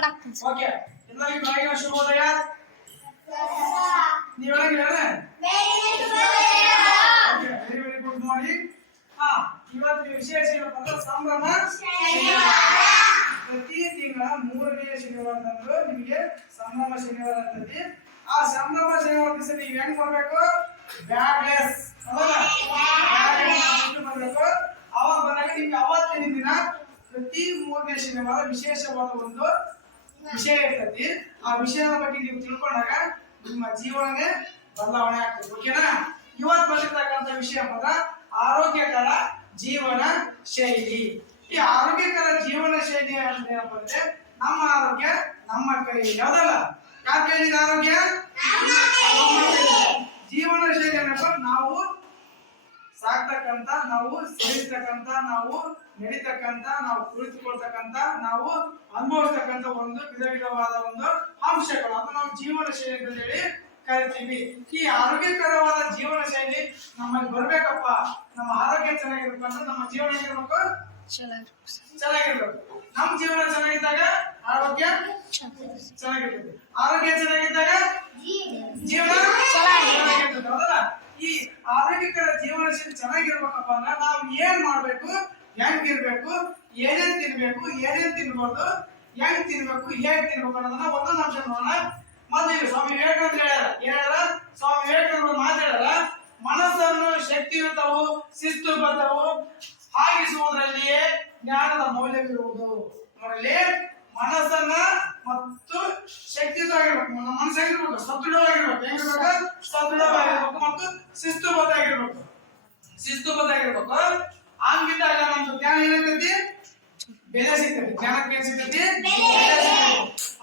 ಮಾಡಾಕ್ತೀನಿ okay ಎಲ್ಲರಿಗೂ ಬೆಳಗಿನ ಶುಭೋದಯ. ನೀವು ಹೇಳಿ ವೆರಿ ವೆರಿ ಗುಡ್ ಮಾರ್ನಿಂಗ್ ಹಾ ಇವತ್ತಿನ ವಿಶೇಷ ಏನಪ್ಪ ಅಂದ್ರೆ ಸಂಭ್ರಮ ಪ್ರತಿ ತಿಂಗಳ ಮೂರನೇ ಶನಿವಾರದಂದು ನಿಮಗೆ ಸಂಭ್ರಮ ಶನಿವಾರ ಅಂತೈತಿ ಆ ಸಂಭ್ರಮ ಶನಿವಾರ ದಿವಸ ನೀವು ಹೆಂಗ್ ಬರ್ಬೇಕು? ಬ್ಯಾಗ್ಲೆಸ್ ಬರ್ಬೇಕು. ಅವಾಗ ಬಂದಾಗ ನಿಮ್ಗೆ ಅವತ್ತಿನ ದಿನ ಪ್ರತಿ ಮೂರನೇ ಶನಿವಾರ ವಿಶೇಷವಾದ ಒಂದು ವಿಷಯ ಇರ್ತೈತಿ ಆ ವಿಷಯದ ಬಗ್ಗೆ ನೀವು ತಿಳ್ಕೊಂಡಾಗ ನಿಮ್ಮ ಜೀವನಗೆ ಬದಲಾವಣೆ ಆಗ್ತದೆ ಓಕೆನಾ ಇವತ್ತು ಬಂದಿರ್ತಕ್ಕಂಥ ವಿಷಯ ಪದ ಆರೋಗ್ಯಕರ ಜೀವನ ಶೈಲಿ. ಈ ಆರೋಗ್ಯಕರ ಜೀವನ ಶೈಲಿ ಅಂದ್ರೆ ಏನಪ್ಪ ಅಂದ್ರೆ ನಮ್ಮ ಆರೋಗ್ಯ ನಮ್ಮ ಕೈಯಲ್ಲಿ ಯಾವ್ದಲ್ಲ ಯಾರ ಕೈಲಿದೆ ಆರೋಗ್ಯ. ಜೀವನ ಶೈಲಿ ಏನಪ್ಪ? ನಾವು ಸಾಕ್ತಕ್ಕಂತ ನಾವು ಸೇರಿರ್ತಕ್ಕಂತ ನಾವು ನಡೀತಕ್ಕಂತ ನಾವು ಕುಳಿತುಕೊಳ್ತಕ್ಕಂತ ನಾವು ಅನುಭವಿಸ್ತಕ್ಕಂತ ಒಂದು ವಿಧ ವಿಧವಾದ ಒಂದು ಅಂಶಗಳು. ಅದು ನಾವು ಜೀವನ ಶೈಲಿ ಅಂತ ಹೇಳಿ ಕರಿತೀವಿ. ಈ ಆರೋಗ್ಯಕರವಾದ ಜೀವನ ಶೈಲಿ ನಮ್ಮಲ್ಲಿ ಬರ್ಬೇಕಪ್ಪ. ನಮ್ಮ ಆರೋಗ್ಯ ಚೆನ್ನಾಗಿರ್ಬೇಕು ಅಂದ್ರೆ ನಮ್ಮ ಜೀವನ ಹೇಗಿರ್ಬೇಕು ಚೆನ್ನಾಗಿರ್ಬೇಕು. ನಮ್ಮ ಜೀವನ ಚೆನ್ನಾಗಿದ್ದಾಗ ಆರೋಗ್ಯ ಚೆನ್ನಾಗಿರ್ತದೆ. ಆರೋಗ್ಯ ಚೆನ್ನಾಗಿದ್ದಾಗ ಜೀವನ ಚೆನ್ನಾಗಿರ್ತದೆ. ಹೌದಲ್ಲ? ಈ ಆರೋಗ್ಯಕರ ಜೀವನ ಶೈಲಿ ಚೆನ್ನಾಗಿರ್ಬೇಕಪ್ಪ ಅಂದ್ರೆ ನಾವು ಏನ್ ಮಾಡ್ಬೇಕು ಹೆಂಗಿರ್ಬೇಕು ಏನೇನ್ ತಿನ್ಬೇಕು, ಏನೇನ್ ತಿನ್ಬೋದು, ಹೆಂಗ್ ತಿನ್ಬೇಕು, ಹೇಗ್ ತಿನ್ಬೇಕು ಅನ್ನೋದನ್ನ ಒಂದೊಂದು ಅಂಶ ನೋಡೋಣ. ಮೊದಲಿಗೆ ಸ್ವಾಮಿ ವಿವೇಕಾನಂದ ಹೇಳ್ಯಾರ ಹೇಳ್ಯಾರ? ಸ್ವಾಮಿ ವಿವೇಕಾನಂದ ಮಾತಾಡ್ಯಾರ ಮನಸ್ಸನ್ನು ಶಕ್ತಿಯುತವು ಶಿಸ್ತುಬದ್ಧವು ಆಗಿಸುವುದರಲ್ಲಿಯೇ ಜ್ಞಾನದ ಮೌಲ್ಯವಿರುವುದು. ನೋಡಲಿ ಮನಸ್ಸನ್ನ ಮತ್ತು ಶಕ್ತಿಯುತವಾಗಿರ್ಬೇಕು. ಮನಸ್ಸಾಗಿರ್ಬೇಕು, ಸದೃಢವಾಗಿರ್ಬೇಕು. ಹೆಂಗಿರ್ಬೇಕು? ಸದೃಢವಾಗಿರ್ಬೇಕು. ಮತ್ತು ಶಿಸ್ತುಬದ್ಧ ಶಿಸ್ತು ಶಿಸ್ತುಬದ್ಧ ಆಗಿರ್ಬೇಕು ಹಂಗಿದ್ದಾಗ ನಮ್ದು ಜ್ಞಾನ ಏನಾಗ್ತೈತಿ ಬೆಲೆ ಸಿಗ್ತೈತಿ ಜ್ಞಾನಕ್ಕೆ ಏನ್ ಸಿಗ್ತೈತಿ.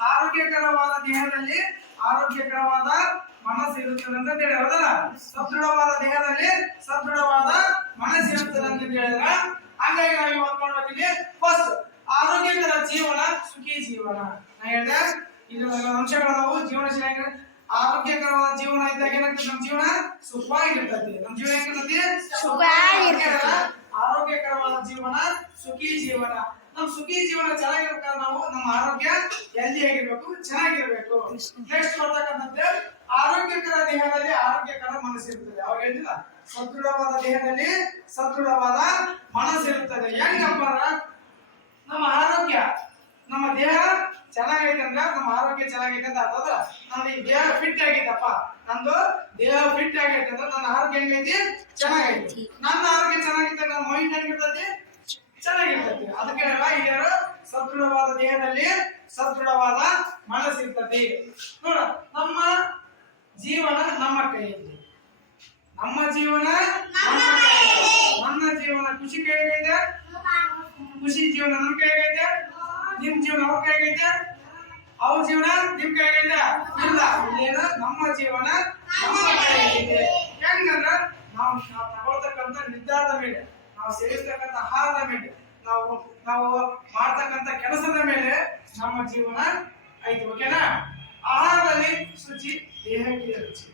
ಆರೋಗ್ಯಕರವಾದ ದೇಹದಲ್ಲಿ ಆರೋಗ್ಯಕರವಾದ ಮನಸ್ಸು ಇರುತ್ತದೆ ಅಂತ ಹೇಳಿ ಹೌದಲ್ಲ ಸದೃಢವಾದ ದೇಹದಲ್ಲಿ ಸದೃಢವಾದ ಮನಸ್ಸು ಇರುತ್ತದೆ ಅಂತ ಹೇಳಿದ್ರ? ಹಂಗಾಗಿ ನಾವು ಇವತ್ತು ನೋಡ್ಬೇಕಿಲ್ಲಿ ಫಸ್ಟ್ ಆರೋಗ್ಯಕರ ಜೀವನ ಸುಖಿ ಜೀವನ. ನಾ ಹೇಳ್ದೆ ಇದು ಅಂಶಗಳದಾವು. ಜೀವನ ಶೈಲಿ ಆರೋಗ್ಯಕರವಾದ ಜೀವನ ಇದ್ದಾಗ ಏನಾಗ್ತದೆ? ನಮ್ಮ ಜೀವನ ಸುಖವಾಗಿರ್ತೈತಿ ನಮ್ಮ ಜೀವನ ಸುಖವಾಗಿರ್ತೈತಿ. ಆರೋಗ್ಯಕರವಾದ ಜೀವನ ಸುಖಿ ಜೀವನ. ನಮ್ ಸುಖಿ ಜೀವನ ಚೆನ್ನಾಗಿರ್ಬೇಕಾದ್ರೆ ನಾವು ನಮ್ಮ ಆರೋಗ್ಯ ಹೆಲ್ದಿ ಆಗಿರ್ಬೇಕು ಚೆನ್ನಾಗಿರ್ಬೇಕು. ನೆಕ್ಸ್ಟ್ ಬರ್ತಕ್ಕಂಥದ್ದು ಆರೋಗ್ಯಕರ ದೇಹದಲ್ಲಿ ಆರೋಗ್ಯಕರ ಮನಸ್ಸಿರ್ತದೆ ಅವಾಗ ಹೇಳಿಲ್ಲ ಸದೃಢವಾದ ದೇಹದಲ್ಲಿ ಸದೃಢವಾದ ಮನಸ್ಸಿರುತ್ತದೆ. ಹೆಂಗಪ್ಪ ನಮ್ಮ ಆರೋಗ್ಯ ನಮ್ಮ ದೇಹ ಚೆನ್ನಾಗೈತೆ ಅಂದ್ರೆ ನಮ್ಮ ಆರೋಗ್ಯ ಚೆನ್ನಾಗೈತೆ ಅಂತ ಅರ್ಥ ನಾನು ಈ ದೇಹ ಫಿಟ್ ಆಗೈತಪ್ಪ ನಂದು ದೇಹ ಫಿಟ್ ಆಗೈತೆ ಅಂದ್ರೆ ನನ್ನ ಆರೋಗ್ಯ ಹೆಂಗೈತಿ? ಚೆನ್ನಾಗೈತಿ. ನನ್ನ ಆರೋಗ್ಯ ಚೆನ್ನಾಗೈತೆ ನನ್ನ ಮೈಂಡ್ ಹೆಂಗಿರ್ತೈತಿ? ಚೆನ್ನಾಗಿರ್ತೈತಿ. ಅದಕ್ಕೆ ಹಿರಿಯರು, ಸದೃಢವಾದ ದೇಹದಲ್ಲಿ ಸದೃಢವಾದ ಮನಸ್ಸಿರ್ತತಿ. ನೋಡ, ನಮ್ಮ ಜೀವನ ನಮ್ಮ ಕೈಯಲ್ಲಿ. ನಮ್ಮ ಜೀವನ ನಮ್ಮ ನನ್ನ ಜೀವನ ಖುಷಿ ಕೈಯಾಗೈತೆ ಖುಷಿ ಜೀವನ ನಮ್ ಕೈಯಾಗೈತೆ ನಿಮ್ ಜೀವನ ಅವ್ರ ಕೈಗೈತೆ ಅವ್ರ ಜೀವನ ನಿಮ್ ಕೈಗೈತೆ ಇಲ್ಲ. ಇಲ್ಲೇನು ನಮ್ಮ ಜೀವನ ನಮ್ಮ ಹೆಂಗಂದ್ರ ನಾವು ನಾವು ತಗೊಳ್ತಕ್ಕಂಥ ನಿರ್ಧಾರದ ಮೇಲೆ, ನಾವು ಸೇವಿಸ್ತಕ್ಕಂಥ ಆಹಾರದ ಮೇಲೆ, ನಾವು ನಾವು ಮಾಡ್ತಕ್ಕಂಥ ಕೆಲಸದ ಮೇಲೆ ನಮ್ಮ ಜೀವನ ಐತಿ, ಓಕೆನಾ? ಆಹಾರದಲ್ಲಿ ಶುಚಿ, ದೇಹಕ್ಕೆ ರುಚಿ.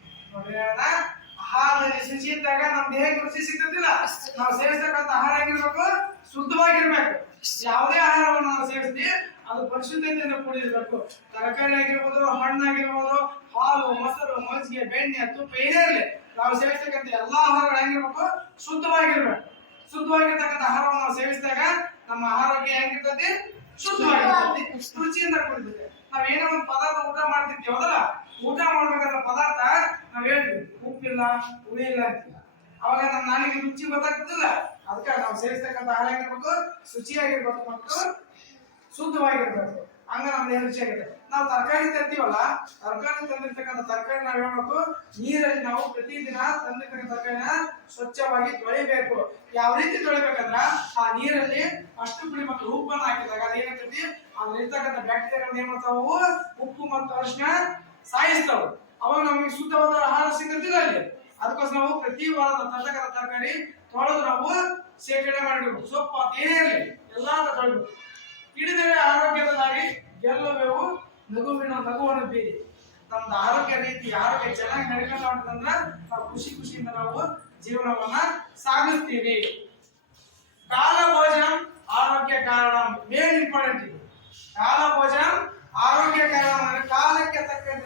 ಆಹಾರದಲ್ಲಿ ಶುಚಿ ಇದ್ದಾಗ ನಮ್ಮ ದೇಹಕ್ಕೆ ರುಚಿ ಸಿಗ್ತದಿಲ್ಲ. ನಾವು ಸೇವಿಸ್ತಕ್ಕಂಥ ಆಹಾರ ಹೆಂಗಿರ್ಬೇಕು? ಶುದ್ಧವಾಗಿರ್ಬೇಕು. ಯಾವುದೇ ಆಹಾರವನ್ನು ನಾವು ಸೇವಿಸ್ತೀವಿ ಅದು ಪರಿಶುದ್ಧತೆಯಿಂದ ಕೂಡಿರಬೇಕು. ತರಕಾರಿ ಆಗಿರ್ಬೋದು, ಹಣ್ಣಾಗಿರ್ಬೋದು, ಹಾಲು, ಮೊಸರು, ಮಜ್ಜಿಗೆ, ಬೆಣ್ಣೆ, ತುಪ್ಪ, ಏನೇ ಇರಲಿ, ನಾವು ಸೇವಿಸ್ತಕ್ಕಂಥ ಎಲ್ಲಾ ಆಹಾರಗಳು ಹೆಂಗಿರ್ಬೇಕು? ಶುದ್ಧವಾಗಿರ್ಬೇಕು. ಶುದ್ಧವಾಗಿರ್ತಕ್ಕಂಥ ಆಹಾರವನ್ನು ನಾವು ಸೇವಿಸಿದಾಗ ನಮ್ಮ ಆರೋಗ್ಯ ಹೆಂಗಿರ್ತೈತಿ? ಶುದ್ಧವಾಗಿರ್ತೈತಿ. ರುಚಿಯಿಂದ ಕೂಡಿರ್ತೈತಿ. ನಾವ್ ಏನೋ ಒಂದು ಪದಾರ್ಥ ಊಟ ಮಾಡ್ತಿರ್ತೀವಲ್ಲ ಊಟ ಮಾಡ್ಬೇಕಾದ ಪದಾರ್ಥ ನಾವ್ ಹೇಳ್ತೀವಿ. ಉಪ್ಪಿಲ್ಲ, ಹುಳಿ ಇಲ್ಲ ಅಂತಿಲ್ಲ ಅವಾಗ ನಮ್ಮ ನಾಲಿಗೆ ರುಚಿ ಗೊತ್ತಾಗ್ತದಿಲ್ಲ. ಅದಕ್ಕೆ ನಾವು ಸೇವಿಸ್ತಕ್ಕಂಥ ಆಹಾರ ಹೆಂಗಿರ್ಬೇಕು ಶುಚಿಯಾಗಿರ್ಬೇಕು ಮತ್ತು ಶುದ್ಧವಾಗಿರ್ಬೇಕು. ಹಂಗ ನಮ್ಮ ದೇಹ ನಾವು ತರಕಾರಿ ತರ್ತೀವಲ್ಲ ತರಕಾರಿ ತಂದಿರ್ತಕ್ಕಂಥ ತರಕಾರಿ ನಾವು ಹೇಳ್ಬೇಕು ನೀರಲ್ಲಿ ನಾವು ಪ್ರತಿದಿನ ತಂದಿರ್ತಕ್ಕಂಥ ತರಕಾರಿನ ಸ್ವಚ್ಛವಾಗಿ ತೊಳಿಬೇಕು. ಯಾವ ರೀತಿ ತೊಳಿಬೇಕಂದ್ರ ಆ ನೀರಲ್ಲಿ ಅಷ್ಟು ಪುಡಿ ಮತ್ತು ಉಪ್ಪನ್ನು ಹಾಕಿದಾಗ ಅದೇನಾಗ್ತೈತಿ ಅಲ್ಲಿರ್ತಕ್ಕಂಥ ಬ್ಯಾಕ್ಟೀರಿಯಾಗಳು ಏನ್ ಮಾಡ್ತಾವು ಉಪ್ಪು ಮತ್ತು ಅರಿಶಿನ ಸಾಯಿಸ್ತಾವ. ಅವಾಗ ನಮಗೆ ಶುದ್ಧವಾದ ಆಹಾರ ಸಿಗತ್ತಿಲ್ಲ ಅಲ್ಲಿ. ಅದಕ್ಕೋಸ್ಕರ ನಾವು ಪ್ರತಿ ವಾರ ತರ್ತಕ್ಕಂಥ ತರಕಾರಿ ತೊಳೆದು ನಾವು ಶೇಖರಣೆ ಮಾಡಬೇಕು ಸೊಪ್ಪು ಏನೇ ಇರಲಿ ಎಲ್ಲ ತೊಳೆದು ಹಿಡಿದರೆ ಆರೋಗ್ಯದಾಗಿ ಗೆಲ್ಲುವೆವು ನಗುವಿನ ನಗುವನ್ನು ಬೀರಿ. ನಮ್ದು ಆರೋಗ್ಯ ರೀತಿ, ಆರೋಗ್ಯ ಚೆನ್ನಾಗಿ ನಡ್ಕೊಂಡು ಅಂತಂದ್ರೆ ನಾವು ಖುಷಿ ಖುಷಿಯಿಂದ ನಾವು ಜೀವನವನ್ನ ಸಾಗಿಸ್ತೀವಿ. ಕಾಲ ಭೋಜನ ಆರೋಗ್ಯ ಕಾರಣ. ಮೇನ್ ಇಂಪಾರ್ಟೆಂಟ್ ಇದು. ಕಾಲ ಭೋಜನ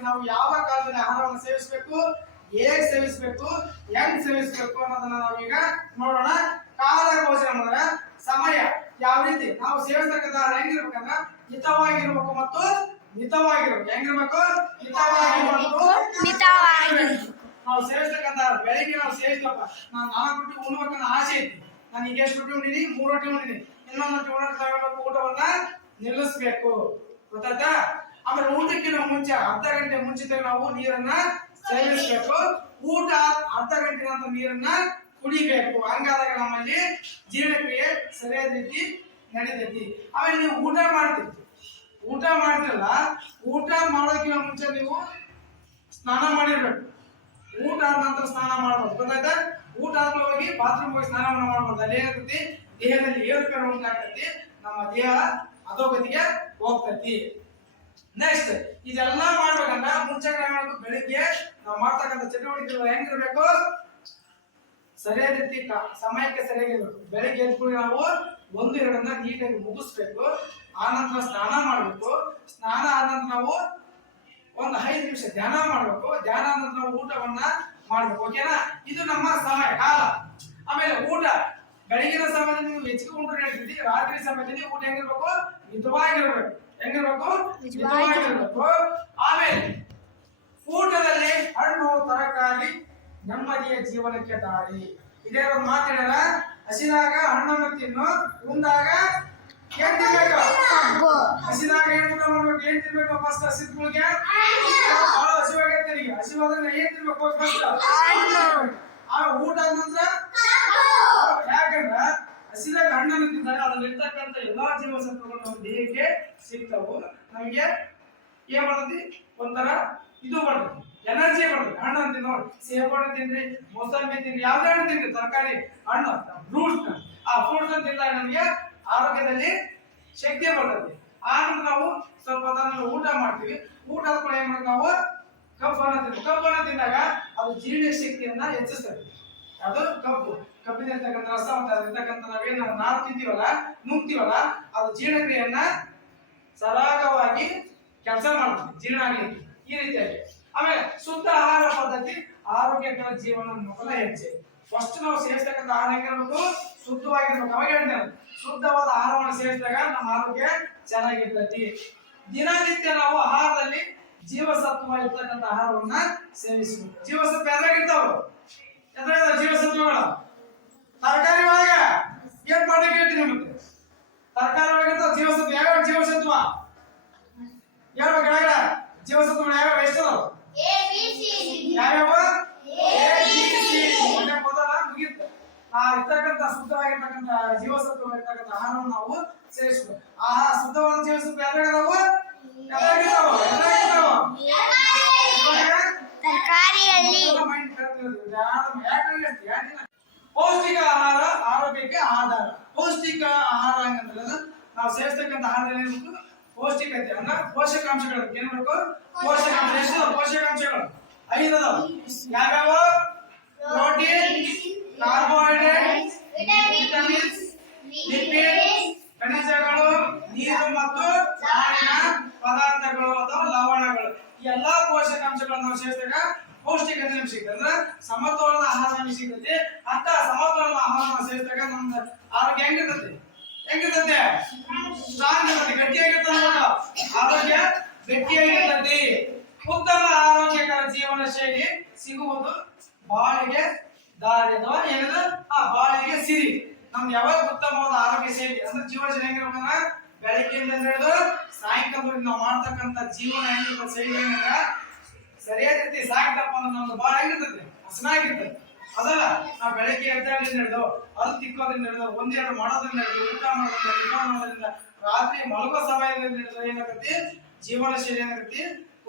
ನಾವು ಯಾವ ಕಾಲದಲ್ಲಿ ಆಹಾರವನ್ನು ಸೇವಿಸಬೇಕು? ಹೇಗೆ ಸೇವಿಸಬೇಕು ಹೆಂಗ್ ಸೇವಿಸಬೇಕು ಅನ್ನೋದನ್ನ ನಾವೀಗ ನೋಡೋಣ. ಕಾಲದ ಗೋಚರ ಅಂದ್ರೆ ಸಮಯ ಯಾವ ರೀತಿ? ನಾವು ಸೇವಿಸ್ತಕ್ಕಂಥ ಹೆಂಗಿರ್ಬೇಕಂದ್ರ ಹಿತವಾಗಿರ್ಬೇಕು ಮತ್ತು ಮಿತವಾಗಿರ್ಬೇಕು. ಹೆಂಗಿರ್ಬೇಕು? ಹಿತವಾಗಿ ಮತ್ತು ಮಿತವಾಗಿರ್ಬೇಕು. ನಾವು ಸೇವಿಸ್ತಕ್ಕಂಥ ಬೆಳಿಗ್ಗೆ ನಾವು ಸೇವಿಸ್ತಪ್ಪ ನಾನು ನಾಲ್ಕು ರೊಟ್ಟಿ ಉಣ್ಬೇಕನ್ನೋ ಆಸೆ ಐತಿ. ನಾನು ಈಗ ಎಷ್ಟು ರೊಟ್ಟಿ ಉಂಡಿನಿ? ಮೂರು ರೊಟ್ಟಿ ಉಂಡಿನಿ. ಇನ್ನೊಂದು ರೊಟ್ಟಿ ಉಣ್ಣಕ್ಕೆ ತಗೊಳ್ಬೇಕು ಊಟವನ್ನ ನಿಲ್ಲಿಸ್ಬೇಕು. ಗೊತ್ತಾಯ್ತಾ? ಆಮೇಲೆ ಊಟಕ್ಕಿಂತ ಮುಂಚೆ ಅರ್ಧ ಗಂಟೆ ಮುಂಚಿತ ನಾವು ನೀರನ್ನ ಸೇವಿಸ್ಬೇಕು. ಊಟ ಅರ್ಧ ಗಂಟೆ ನಂತರ ನೀರನ್ನ ಕುಡಿಬೇಕು. ಹಂಗಾದಾಗ ನಮ್ಮಲ್ಲಿ ಜೀರ್ಣಕ್ರಿಯೆ ಸರಿಯಾದ ರೀತಿ ನಡೀತೈತಿ. ಆಮೇಲೆ ನೀವು ಊಟ ಮಾಡ್ತೀವಿ ಊಟ ಮಾಡ್ತಿರಲ್ಲ, ಊಟ ಮಾಡೋಕ್ಕಿಂತ ಮುಂಚೆ ನೀವು ಸ್ನಾನ ಮಾಡಿರ್ಬೇಕು. ಊಟ ಆದ ನಂತರ ಸ್ನಾನ ಮಾಡ್ಬೋದು. ಗೊತ್ತಾಯ್ತಾ? ಊಟ ಆದ್ಮೇಲೆ ಹೋಗಿ ಬಾತ್ರೂಮ್ ಹೋಗಿ ಸ್ನಾನವನ್ನು ಮಾಡ್ಬೋದು. ಅಲ್ಲಿ ಏನಾಗ್ತೈತಿ? ದೇಹದಲ್ಲಿ ಏರುಪೇರು ಉಂಟಾಗ್ತೈತಿ. ನಮ್ಮ ದೇಹ ಅಧೋಗತಿಗೆ ಹೋಗ್ತೈತಿ. ನೆಕ್ಸ್ಟ್ ಇದೆಲ್ಲ ಮಾಡ್ಬೇಕಂದ್ರ ಮುಂಚೆ ಬೆಳಿಗ್ಗೆ ನಾವು ಮಾಡ್ತಕ್ಕಂಥ ಚಟುವಟಿಕೆಗಳು ಹೆಂಗಿರ್ಬೇಕು? ಸರಿಯಾದ ರೀತಿ ಸಮಯಕ್ಕೆ ಸರಿಯಾಗಿರ್ಬೇಕು ಬೆಳಿಗ್ಗೆ ಎದ್ದು ನಾವು ಒಂದು ಎರಡನ್ನ ನೀಟಾಗಿ ಮುಗಿಸ್ಬೇಕು. ಆನಂತರ ಸ್ನಾನ ಮಾಡಬೇಕು. ಸ್ನಾನ ಆದ ನಂತರ ನಾವು ಒಂದು ಐದು ನಿಮಿಷ ಧ್ಯಾನ ಮಾಡ್ಬೇಕು. ಧ್ಯಾನ ಆದ ನಂತರ ನಾವು ಊಟವನ್ನ ಮಾಡ್ಬೇಕು. ಓಕೆನಾ ಇದು ನಮ್ಮ ಸಮಯ ಕಾಲ. ಆಮೇಲೆ ಊಟ. ಬೆಳಗಿನ ಸಮಯದಲ್ಲಿ ನೀವು ಹೆಚ್ಚಿಗೆ ಹೇಳ್ತೀವಿ ರಾತ್ರಿ ಸಮಯದಲ್ಲಿ ಊಟ ಹೆಂಗಿರ್ಬೇಕು? ಮಿತವಾಗಿರ್ಬೇಕು. ಹೆಂಗಿರ್ಬೇಕು? ಮಿತವಾಗಿರ್ಬೇಕು ಆಮೇಲೆ ಊಟದಲ್ಲಿ ಹಣ್ಣು ತರಕಾರಿ ನೆಮ್ಮದಿಯ ಜೀವನಕ್ಕೆ ದಾರಿ. ಇದೇ ಒಂದು ಮಾತಾಡಲ್ಲ ಹಸಿದಾಗ ಹಣ್ಣನ್ನು ತಿನ್ನು ಉಂಡಾಗ ಏನ್ ತಿನ್ಬೇಕು? ಕಬ್ಬು. ಹಸಿದಾಗ ಏನ್ ಊಟ ಮಾಡ್ಬೇಕು? ಏನ್ ತಿನ್ಬೇಕು ಫಸ್ಟ್ ಹಸಿದ್ಗಳಿಗೆ? ಬಹಳ ಹಸಿವಾಗೈತೆ ನನಗೆ ಹಸಿವಾದ್ರೆ ಏನ್ ತಿನ್ಬೇಕು ಫಸ್ಟ್ ಆ ಊಟ ಅಂತಂದ್ರೆ ಯಾಕಂದ್ರ ಹಸಿದಾಗ ಹಣ್ಣನ್ನು ತಿಂದಾಗ ಅದ್ರಲ್ಲಿ ಇರ್ತಕ್ಕಂಥ ಎಲ್ಲಾ ಜೀವಸತ್ವಗಳು ನಮ್ಮ ದೇಹಕ್ಕೆ ಸಿಗ್ತಾವು. ನಮಗೆ ಏನ್ ಮಾಡ್ತೈತಿ? ಒಂಥರ ಇದು ಮಾಡ್ತೈತಿ. ಎನರ್ಜಿ ಬರ್ತೈತಿ ಹಣ್ಣು ಅಂತ ನೋಡಿ. ಸೇಬು ಹಣ್ಣು ತಿನ್ರಿ, ಮೋಸಂಬಿ ತಿನ್ರಿ, ಯಾವ್ದೇ ಹಣ್ಣು ತಿನ್ರಿ, ತರಕಾರಿ, ಹಣ್ಣು ಫ್ರೂಟ್ಸ್ ಆ ಫ್ರೂಟ್ಸ್ ತಿಂದಾಗ ನಮಗೆ ಆರೋಗ್ಯದಲ್ಲಿ ಶಕ್ತಿ ಬರ್ತೈತಿ. ಆನಂತರ ನಾವು ಸ್ವಲ್ಪ ಊಟ ಮಾಡ್ತೀವಿ. ಊಟ ಆದ್ಮೇಲೆ ಏನ್ ಮಾಡ್ತೀವಿ ನಾವು? ಕಬ್ಬನ್ನು ತಿಂತೀವಿ ಕಬ್ಬನ್ನು ತಿಂದಾಗ ಅದು ಜೀರ್ಣ ಶಕ್ತಿಯನ್ನ ಹೆಚ್ಚಿಸ್ತದೆ ಅದು ಕಬ್ಬು. ಕಬ್ಬಿನ ಇರ್ತಕ್ಕಂಥ ರಸ ಮತ್ತೆ ಅದಿರ್ತಕ್ಕಂಥ ನಾವೇನು ನಾರು ತಿಂತೀವಲ್ಲ, ನುಂಗ್ತೀವಲ್ಲ, ಅದು ಜೀರ್ಣಕ್ರಿಯೆಯನ್ನ ಸರಾಗವಾಗಿ ಕೆಲಸ ಮಾಡುತ್ತೆ ಜೀರ್ಣ ಆಗಲಿ ಈ ರೀತಿಯಾಗಿ. ಆಮೇಲೆ ಶುದ್ಧ ಆಹಾರ ಪದ್ಧತಿ, ಆರೋಗ್ಯಕರ ಜೀವನ ಮೊದಲ ಹೆಜ್ಜೆ. ಫಸ್ಟ್ ನಾವು ಸೇವಿಸ್ತಕ್ಕಂಥ ಆಹಾರ ಹೆಂಗಿರ್ಬೇಕು ಶುದ್ಧವಾಗಿರ್ಬೇಕು. ಅವಾಗ ಹೇಳ್ತೇನೆ ಶುದ್ಧವಾದ ಆಹಾರವನ್ನು ಸೇವಿಸಿದಾಗ ನಮ್ಮ ಆರೋಗ್ಯ ಚೆನ್ನಾಗಿರ್ತೈತಿ. ದಿನನಿತ್ಯ ನಾವು ಆಹಾರದಲ್ಲಿ ಜೀವಸತ್ವ ಇರ್ತಕ್ಕಂಥ ಆಹಾರವನ್ನ ಸೇವಿಸಬೇಕು. ಜೀವಸತ್ವ ಯಾವ್ದಾಗಿರ್ತಾವ ಎದ್ರಾಗ ಜೀವಸತ್ವಗಳು? ತರಕಾರಿ ಒಳಗೆ? ಏನ್ ಮಾಡಕ್ಕೆ ಹೇಳ್ತೀನಿ ನಿಮಗೆ? ತರಕಾರಿ ಒಳಗಿರ್ತಾವ ಜೀವಸತ್ವ ಯಾವ್ಯಾವ ಜೀವಸತ್ವ ಯಾವ ಗಿಡ ಜೀವಸತ್ವಗಳು ಯಾವ್ಯಾವ ಎಷ್ಟು ಅದಾವ? ಯಾವ್ಯಾವ ಮೊನ್ನೆ ಮೊದಲ ಮುಗೀತು ಆ ಇರ್ತಕ್ಕಂಥ ಶುದ್ಧವಾಗಿರ್ತಕ್ಕಂಥ ಜೀವಸತ್ವ ಇರ್ತಕ್ಕಂಥ ಆಹಾರವನ್ನು ನಾವು ಸೇವಿಸಬೇಕು. ಆಹಾರ ಶುದ್ಧವಾದ ಜೀವಸತ್ವ ಯಾವ್ಯಾವ ನಾವು ಪೌಷ್ಟಿಕ ಆಹಾರ ಆರೋಗ್ಯಕ್ಕೆ ಆಧಾರ. ಪೌಷ್ಟಿಕ ಆಹಾರ ಹಂಗಂದ್ರೆ ನಾವು ಸೇವಿಸ್ತಕ್ಕಂಥ ಆಹಾರ ಏನಿರ್ಬೇಕು ಪೌಷ್ಟಿಕತೆ. ಅಂದ್ರೆ ಪೋಷಕಾಂಶಗಳು. ಏನ್ ಬೇಕು? ಪೋಷಕಾಂಶ. ಎಷ್ಟು ಪೋಷಕಾಂಶಗಳು. ಐದು ಯಾವ್ಯಾವ? ಪ್ರೋಟೀನ್ ಕಾರ್ಬೋಹೈಡ್ರೇಟ್ ವಿಟಮಿನ್ಸ್ ಲಿಪಿಡ್ ಖನಿಜಗಳು, ನೀರು ಮತ್ತು ನಾರಿನ ಪದಾರ್ಥಗಳು ಅಥವಾ ಲವಣಗಳು. ಎಲ್ಲಾ ಪೋಷಕಾಂಶಗಳನ್ನು ನಾವು ಸೇರಿಸಿದಾಗ ಪೌಷ್ಟಿಕತೆ ನಮ್ಗೆ ಸಿಗ್ತದೆ ಅಂದ್ರೆ ಸಮತೋಲನ ಆಹಾರ ನಮ್ಗೆ ಸಿಗ್ತೈತಿ. ಅಂತ ಸಮತೋಲನ ಆಹಾರ ಸೇರಿಸಿದಾಗ ನಮ್ದು ಆರೋಗ್ಯ ಹೆಂಗಿರ್ತೈತಿ ಹೆಂಗಿರ್ತೈತೆ ಸ್ಟ್ರಾಂಗ್ ಇರ್ತೈತಿ ಗಟ್ಟಿಯಾಗಿರ್ತದೆ ಆರೋಗ್ಯ ಗಟ್ಟಿಯಾಗಿರ್ತೈತಿ ಉತ್ತಮ ಆರೋಗ್ಯಕರ ಜೀವನ ಶೈಲಿ ಸಿಗುವುದು ಬಾಳಿಗೆ ದಾರಿ ಅಥವಾ ಏನದು ಆ ಬಾಳಿಗೆ ಸಿರಿ. ನಮ್ಗೆ ಯಾವಾಗ ಉತ್ತಮವಾದ ಆರೋಗ್ಯ ಶೈಲಿ ಅಂದ್ರೆ ಜೀವನ ಶೈಲಿ ಹೆಂಗಿರ್ಬೇಕಂದ್ರ ಬೆಳಗ್ಗೆಯಿಂದ ಹಿಡಿದು ಸಾಯಂಕಾಲದವರೆಗೆ ನಾವು ಮಾಡ್ತಕ್ಕಂಥ ಜೀವನ ಹೆಂಗಿರ್ತ ಶೈಲಿ ಏನಂದ್ರೆ ಸರಿಯಾದ ರೀತಿ ಸಾಯಂಕಾಲ ಅಂದ್ರೆ ನಮ್ದು ಬಾಳ ಹೆಂಗಿರ್ತದೆ ಹಸನಾಗಿರ್ತದೆ ಅದಲ್ಲ, ನಾವು ಬೆಳಗ್ಗೆ ಎದ್ದಾಗಲಿಂದ ಹಿಡಿದು ಅಲ್ಲಿ ತಿಕ್ಕೋದ್ರಿಂದ ಹಿಡಿದು, ಒಂದೆರಡು ಮಾಡೋದ್ರಿಂದ ಹಿಡಿದು, ಊಟ ಮಾಡೋದ್ರಿಂದ ಊಟ ಮಾಡೋದ್ರಿಂದ, ರಾತ್ರಿ ಮಲಗೋ ಸಮಯದಿಂದ ಹಿಡಿದು ಏನಾಗತ್ತಿ? ಜೀವನ ಶೈಲಿ ಏನಾಗತ್ತಿ?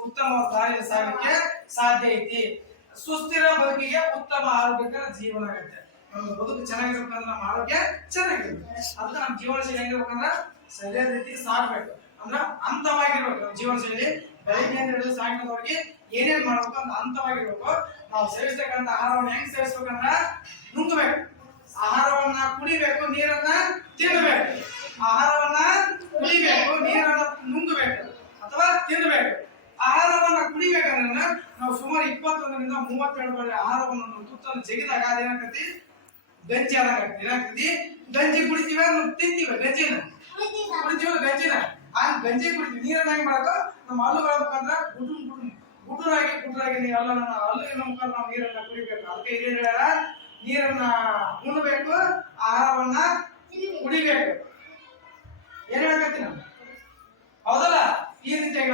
ಉತ್ತಮವಾದ ದಾರಿ ಸಾಗಲಿಕ್ಕೆ ಸಾಧ್ಯ ಐತಿ. ಸುಸ್ಥಿರ ಬದುಕಿಗೆ ಉತ್ತಮ ಆರೋಗ್ಯಕರ ಜೀವನ ಆಗುತ್ತೆ. ನಮ್ಮ ಬದುಕು ಚೆನ್ನಾಗಿರ್ಬೇಕಂದ್ರೆ ನಮ್ಮ ಆರೋಗ್ಯ ಚೆನ್ನಾಗಿರುತ್ತೆ. ಅದಕ್ಕೆ ನಮ್ಮ ಜೀವನ ಶೈಲಿ ಹೆಂಗಿರ್ಬೇಕಂದ್ರ ಸರಿಯಾದ ರೀತಿ ಸಾಕ್ಬೇಕು. ಅಂದ್ರ ಅಂತವಾಗಿರ್ಬೇಕು ನಮ್ಮ ಜೀವನ ಶೈಲಿ ಬೆಳಿಗ್ಗೆ ಹಿಡಿದು ಸಾಯಂಕಾಲದವರೆಗೆ ಏನೇನ್ ಮಾಡ್ಬೇಕು ಅಂತ ಅಂತವಾಗಿರ್ಬೇಕು ನಾವು ಸೇವಿಸ್ತಕ್ಕಂಥ ಆಹಾರವನ್ನು ಹೆಂಗ್ ಸೇವಿಸ್ಬೇಕಂದ್ರ ನುಂಗಬೇಕು. ಆಹಾರವನ್ನ ಕುಡಿಬೇಕು, ನೀರನ್ನ ತಿನ್ನಬೇಕು ಆಹಾರವನ್ನ ಕುಡಿಬೇಕು, ನೀರನ್ನ ನುಂಗಬೇಕು ಅಥವಾ ತಿನ್ನಬೇಕು ಆಹಾರವನ್ನ ಇಪ್ಪತ್ತೊಂದರಿಂದ ಮೂವತ್ತೆರಡು ಬಾರಿ ಆಹಾರವನ್ನು ನಾವು ತುತ್ತನ್ನು ಜಗಿದಾಗ ಅದೇನಾಗ್ತೈತಿ ಗಂಜಿ ಆದಂಗಾಗ್ತದೆ ಏನಾಗ್ತೈತಿ? ಗಂಜಿ ಕುಡಿತೀವಿ ನಾವು ತಿಂತೀವಿ ಗಂಜಿನ. ಕುಡಿತೀವಿ ಗಂಜಿನ. ಆ ಗಂಜಿ ಕುಡಿತೀವಿ. ನೀರನ್ನ ಹೆಂಗ್ ಮಾಡಕ ನಮ್ಮ ಹಲ್ಲುಗಳ ಮುಖಾಂತರ ಗುಡು ಗುಡು ಗುಟುರಾಗಿ ಗುಟುರಾಗಿ ನೀವು ನಮ್ಮ ಹಲ್ಲಿನ ಮುಖಾಂತರ ನಾವು ನೀರನ್ನ ಕುಡಿಬೇಕು. ಅದಕ್ಕೆ ಇಲ್ಲಿ ಹೇಳ್ಯಾರ? ನೀರನ್ನ ಉಣ್ಣಬೇಕು ಆಹಾರವನ್ನ ಕುಡಿಬೇಕು. ಏನ್ ಹೌದಲ್ಲ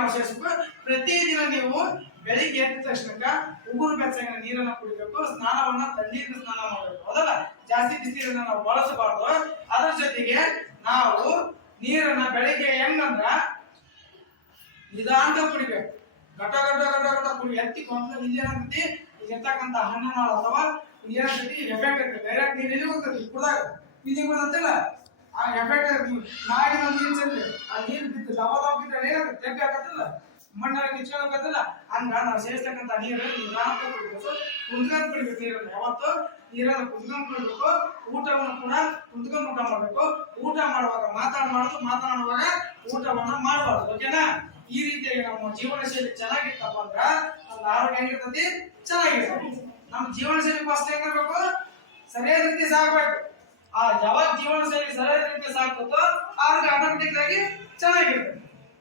ದಿನ ಪ್ರತಿದಿನ ನೀವು ಬೆಳಿಗ್ಗೆ ಎದ್ದ ತಕ್ಷಣಕ್ಕ ಉಗುರು ಬೆಚ್ಚಗಿನ ನೀರನ್ನ ಕುಡಿಬೇಕು, ಸ್ನಾನವನ್ನ ತಣ್ಣೀರಿನ ಸ್ನಾನ ಮಾಡಬೇಕು. ಹೌದಲ್ಲ? ಜಾಸ್ತಿ ಬಿಸಿನೀರನ್ನ ನಾವು ಬಳಸಬಾರ್ದು. ಅದ್ರ ಜೊತೆಗೆ ನಾವು ನೀರನ್ನ ಬೆಳಿಗ್ಗೆ ಹೆಂಗಂದ್ರ ನಿಧಾನ ಕುಡಿಬೇಕು. ಘಟ ಘಟ ಘಟ ಘಟ ಕುಡಿ, ಎತ್ತಿ ಕೊಂಡು ಇಲ್ಲಿ ಏನಾಗ್ತೈತಿ ಹಣ್ಣು ಅಥವಾ ಏನಾಗ್ತೈತಿ ಎಫೆಕ್ಟ್ ಡೈರೆಕ್ಟ್ ನೀರು ಎಲ್ಲಿ ಹೋಗ್ತೈತಿ ಕುಡ್ದಾಗ. ಇಲ್ಲಿ ಆ ಎಫೆಕ್ಟ್ ನಾಯಿನ ನೀರು ಚೆಲ್ಲಿ, ಆ ನೀರು ಬಿದ್ದು ದಬ ದಬ ಬಿದ್ದರೆ ಏನಾಗುತ್ತೆ? ತೆಗ್ಗ ಮಣ್ಣಲ್ಲಿ ಕಿಚ್ಕೊಳಕತ್ತಲ್ಲ ಹಂಗ ನಾವು ಸೇರಿಸ್ತಕ್ಕಂಥ ನೀರು ನಿಧಾನ ಕುಡಿಬೇಕು. ಕುಂತ್ಕೊಂಡ್ ಕುಡಿಬೇಕು ನೀರನ್ನು ಯಾವತ್ತು ನೀರನ್ನು ಕುಂತ್ಕೊಂಡ್ ಕುಡಿಬೇಕು. ಊಟವನ್ನು ಕೂಡ ಕುಂತ್ಕೊಂಡ್ ಊಟ ಮಾಡ್ಬೇಕು. ಊಟ ಮಾಡುವಾಗ ಮಾತಾಡಬಾರ್ದು ಮಾತನಾಡುವಾಗ ಊಟವನ್ನ ಮಾಡಬಾರ್ದು. ಓಕೆನಾ? ಈ ರೀತಿಯಾಗಿ ನಮ್ಮ ಜೀವನ ಶೈಲಿ ಚೆನ್ನಾಗಿತ್ತಪ್ಪ ಅಂದ್ರ ನಮ್ಮ ಆರೋಗ್ಯ ಹೆಂಗಿರ್ತತಿ? ಚೆನ್ನಾಗಿರ್ತದೆ ನಮ್ಮ ಜೀವನ ಶೈಲಿ ಫಸ್ಟ್ ಹೆಂಗಿರ್ಬೇಕು? ಸರಿಯಾದ ರೀತಿ ಸಾಗಬೇಕು. ಆ ಯಾವಾಗ ಜೀವನ ಶೈಲಿ ಸರಿಯಾದ ರೀತಿ ಆದ್ರೆ ಆಟೋಮೆಟಿಕ್ ಆಗಿ ಚೆನ್ನಾಗಿರ್ತದೆ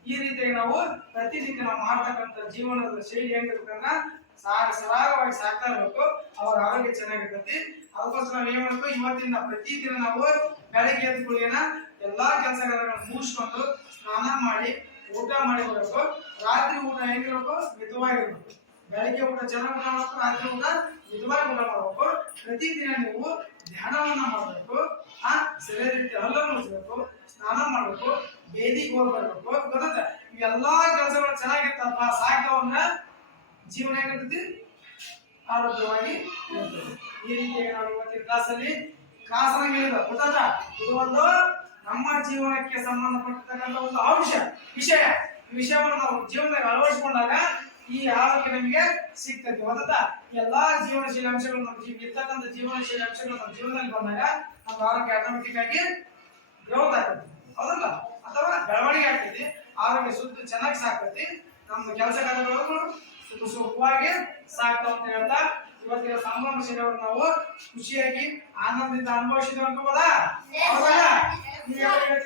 ಈ ರೀತಿಯಾಗಿ ನಾವು ಪ್ರತಿನಿತ್ಯ ನಾವು ಮಾಡ್ತಕ್ಕಂಥ ಜೀವನದ ಶೈಲಿ ಹೆಂಗಿರ್ಬೇಕನ್ನ ಸಾರ ಸರಾಗವಾಗಿ ಸಾಕ್ತಾ ಇರ್ಬೇಕು. ಅವ್ರ ಆರೋಗ್ಯ ಚೆನ್ನಾಗಿರ್ತೈತಿ. ಅದಕ್ಕೋಸ್ಕರ ನಾವು ಏನ್ ಮಾಡ್ಬೇಕು? ಇವತ್ತಿನ ಪ್ರತಿದಿನ ನಾವು ಬೆಳಗ್ಗೆ ಎದ್ದ ಕೂಡಲೇನ ಎಲ್ಲಾ ಕೆಲಸಗಳನ್ನ ಮುಗಿಸ್ಕೊಂಡು ಸ್ನಾನ ಮಾಡಿ, ಊಟ ಮಾಡಿ ಬರಬೇಕು. ರಾತ್ರಿ ಊಟ ಹೆಂಗಿರ್ಬೇಕು ಮಿತವಾಗಿರ್ಬೇಕು. ಬೆಳಗ್ಗೆ ಊಟ ಚೆನ್ನಾಗಿ ಮಾಡಬೇಕು ರಾತ್ರಿ ಊಟ ಊಟ ಮಾಡಬೇಕು. ಪ್ರತಿದಿನ ನೀವು ಧ್ಯಾನವನ್ನ ಮಾಡಬೇಕು. ಆ ಸರಿಯಾದ ರೀತಿ ಹಲ್ಲನ್ನು ಸ್ನಾನ ಮಾಡಬೇಕು, ಬೇದಿಗೆ ಹೋಗಿ ಬರ್ಬೇಕು ಗೊತ್ತ ಇವೆಲ್ಲಾ ಕೆಲಸಗಳು ಚೆನ್ನಾಗಿರ್ತಪ್ಪ. ಸಾಕವನ್ನ ಜೀವನ ಹೆಂಗಿರ್ತೈತಿ? ಆರೋಗ್ಯವಾಗಿ. ಈ ರೀತಿಯಾಗಿ ನಾವು ಇವತ್ತಿನ ಕ್ಲಾಸಲ್ಲಿ ಕ್ಲಾಸನ್ನ ಹೇಳಿದ ಇದು ಒಂದು ನಮ್ಮ ಜೀವನಕ್ಕೆ ಸಂಬಂಧಪಟ್ಟಿರ್ತಕ್ಕಂಥ ಒಂದು ಅಂಶ, ವಿಷಯ. ಈ ವಿಷಯವನ್ನು ನಾವು ಜೀವನದಾಗ ಅಳವಡಿಸಿಕೊಂಡಾಗ ಈ ಆರೋಗ್ಯ ನಮಗೆ ಸಿಗ್ತದೆ ಗೊತ್ತಾ ಎಲ್ಲಾ ಜೀವನಶೀಲ ಅಂಶಗಳು ನಮ್ಮ ಇರ್ತಕ್ಕಂಥ ಜೀವನಶೀಲ ಅಂಶಗಳು ನಮ್ಮ ಜೀವನದಲ್ಲಿ ಬಂದಾಗ ನಮ್ಮ ಆರೋಗ್ಯ ಆಟೋಮೆಟಿಕ್ ಆಗಿ ಗ್ರೋತ್ ಆಗ್ತದೆ ಹೌದಲ್ಲ? ಅಥವಾ ಬೆಳವಣಿಗೆ ಆಗ್ತೈತಿ. ಆರೋಗ್ಯ ಸುತ್ತ ಚೆನ್ನಾಗಿ ಸಾಕ್ತೈತಿ. ನಮ್ಮ ಕೆಲಸ ಕಾರ್ಯಗಳು ಸುಖ ಸುಖವಾಗಿ ಸಾಕ್ತಾವ ಅಂತ ಹೇಳ್ತಾ ಇವತ್ತಿನ ಸಂಭ್ರಮ ಶಿರವನ್ನು ನಾವು ಖುಷಿಯಾಗಿ ಆನಂದದಿಂದ ಅನುಭವಿಸಿದ್ರು ಅನ್ಕೋಬೋದಾ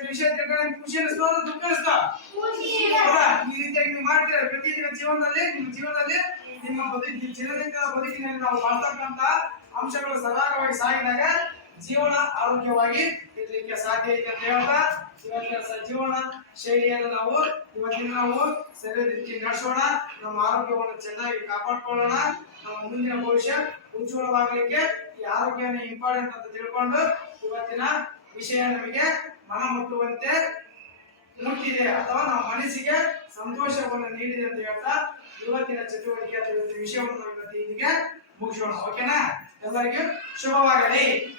ವಿಷಯ ತಿಳ್ಕೊಂಡು ಖುಷಿ ಅನಿಸ್ತು ಅಂದ್ರೆ ದುಃಖ ಅನಿಸ್ತಾ ಹೌದಾ? ಈ ರೀತಿಯಾಗಿ ನೀವು ಮಾಡ್ತೀರ? ಪ್ರತಿದಿನ ಜೀವನದಲ್ಲಿ ನಿಮ್ಮ ಜೀವನದಲ್ಲಿ ನಿಮ್ಮ ಬದುಕಿನ ದಿನನಿತ್ಯದ ಬದುಕಿನಲ್ಲಿ ನಾವು ಬಳಸ್ತಕ್ಕಂತ ಅಂಶಗಳು ಸರಾಗವಾಗಿ ಸಾಗಿದಾಗ ಜೀವನ ಆರೋಗ್ಯವಾಗಿ ಇರ್ಲಿಕ್ಕೆ ಸಾಧ್ಯ ಐತೆ ಅಂತ ಹೇಳ್ತಾ ಇವತ್ತಿನ ಸಜೀವನ ಜೀವನ ಶೈಲಿಯನ್ನು ನಾವು, ಇವತ್ತಿನ ನಾವು ಸರಿಯಾದ ನಡೆಸೋಣ. ನಮ್ಮ ಆರೋಗ್ಯವನ್ನು ಚೆನ್ನಾಗಿ ಕಾಪಾಡ್ಕೊಳ್ಳೋಣ. ನಮ್ಮ ಮುಂದಿನ ಭವಿಷ್ಯ ಉಜ್ವಲವಾಗಲಿಕ್ಕೆ ಈ ಆರೋಗ್ಯನೇ ಇಂಪಾರ್ಟೆಂಟ್ ಅಂತ ತಿಳ್ಕೊಂಡು ಇವತ್ತಿನ ವಿಷಯ ನಮಗೆ ಮನ ಮುಟ್ಟುವಂತೆ ಮುಟ್ಟಿದೆ ಅಥವಾ ನಮ್ಮ ಮನಸ್ಸಿಗೆ ಸಂತೋಷವನ್ನು ನೀಡಿದೆ ಅಂತ ಹೇಳ್ತಾ ಇವತ್ತಿನ ಚಟುವಟಿಕೆ ವಿಷಯವನ್ನು ಇವತ್ತು ಮುಗಿಸೋಣ. ಓಕೆನಾ ಎಲ್ಲರಿಗೂ ಶುಭವಾಗಲಿ.